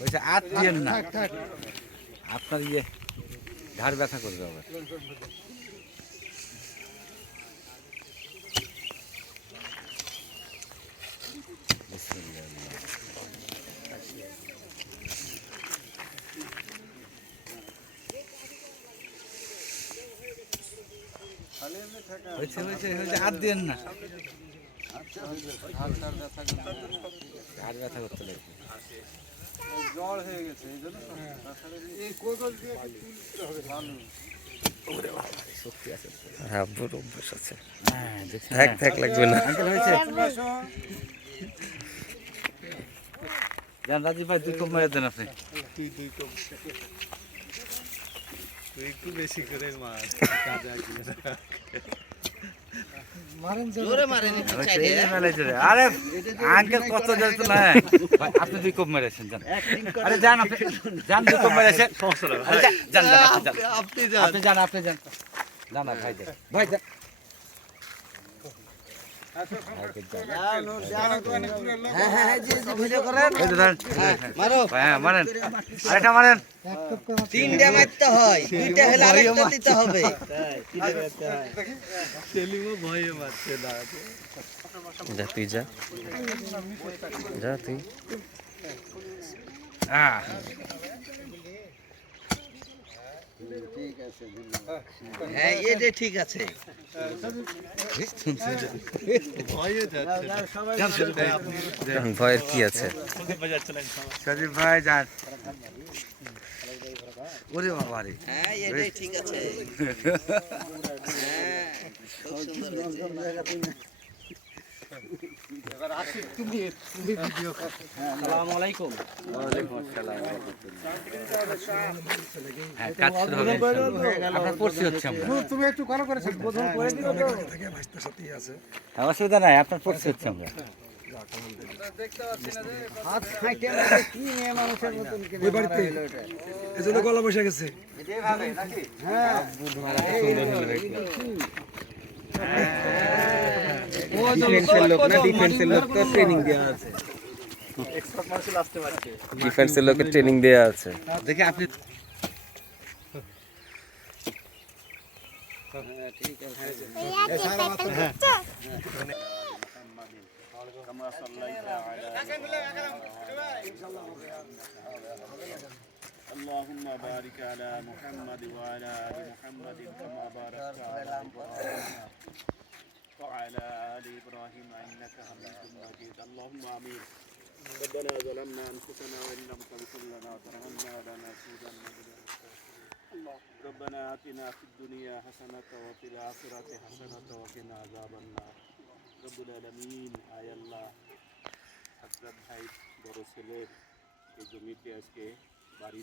বলছে আর দিয়েন না, আপনার ইয়ে ঘাড় ব্যথা করবে আবার। হয়েছে হয়েছে হয়েছে, আর দিয়েন না, ঘাড় ব্যথা করতে লাগবে। জ্বর হয়ে গেছে এই জন্য এই কোদল দিয়ে তুলতে হবে ভালো। শক্তি আছে, হ্যাঁ বুড়ো অভ্যাস আছে। হ্যাঁ দেখছেন, থাক থাক লাগবে না। আঙ্কেল হয়েছে। যান রাজীব ভাই, 2 কোপ মেরে দেন আপনি। তুই 2 কোপ, তুই একটু বেশি করে মার, কাজে আসবে না। জোরে মারেন একটু চাইলে। আরে আঙ্কেল কত জানতো না ভাই, আপনি 2 কোপ মেরেছেন, যান। আরে যান আপনি, যান 2 কোপ মেরেছেন। আরে যান যান যান, আপনি যান। আপনি যান, আপনি যান, না না ভাই যান, ভাই যান। হ্যাঁ হ্যাঁ জি জি ভিডিও করেন। এই তো ধরেন, মারো। হ্যাঁ মারেন, আরেকটা মারেন। 3টা মারতে হয়, 2টা হলে আরেকটা দিতে হবে। সেলিমও ভয়ে মারছে না। যা তুই যা, যা তুই। হ্যাঁ হ্যাঁ এটা ঠিক আছে। ভয়ে যাচ্ছে। ভয়ের কি আছে? সজীব ভাই যান। ওরে বাবা রে, হ্যাঁ এটাই ঠিক আছে। হ্যাঁ খুব সুন্দর হয়েছে। আসসালামু আলাইকুম। ওয়ালাইকুম আসসালাম। হ্যাঁ কাজ শুরু হবে ইনশাআল্লাহ। আপনার পড়ছি হচ্ছে আমরা। তুমি একটু ভালো করে বোধন করে দিও তো। হ্যাঁ, অসুবিধা নাই, আপনার পড়ছি হচ্ছে আমরা। হাত খাইতে কি নিয়ে মানুষের মতন কি ওই বাড়িতে এজন্য গলা বসে গেছে। ডিফেন্সের লোক না, ডিফেন্সের লোক তো ট্রেনিং দেওয়া আছে। ডিফেন্সের লোকের ট্রেনিং দেওয়া আছে। দেখি আপনি اللهم بارك على محمد وعلى آل محمد كما باركت على إبراهيم وعلى آل إبراهيم إنك حميد مجيد اللهم آمين ربنا ظلمنا أنفسنا وإن لم تغفر لنا وترحمنا لنكونن من الخاسرين ربنا آتنا في الدنيا حسنة وفي الآخرة حسنة وقنا عذاب النار رب العالمين آي الله حضرت ভাই বড় ছেলের এই জমিতে আজকে বাড়ি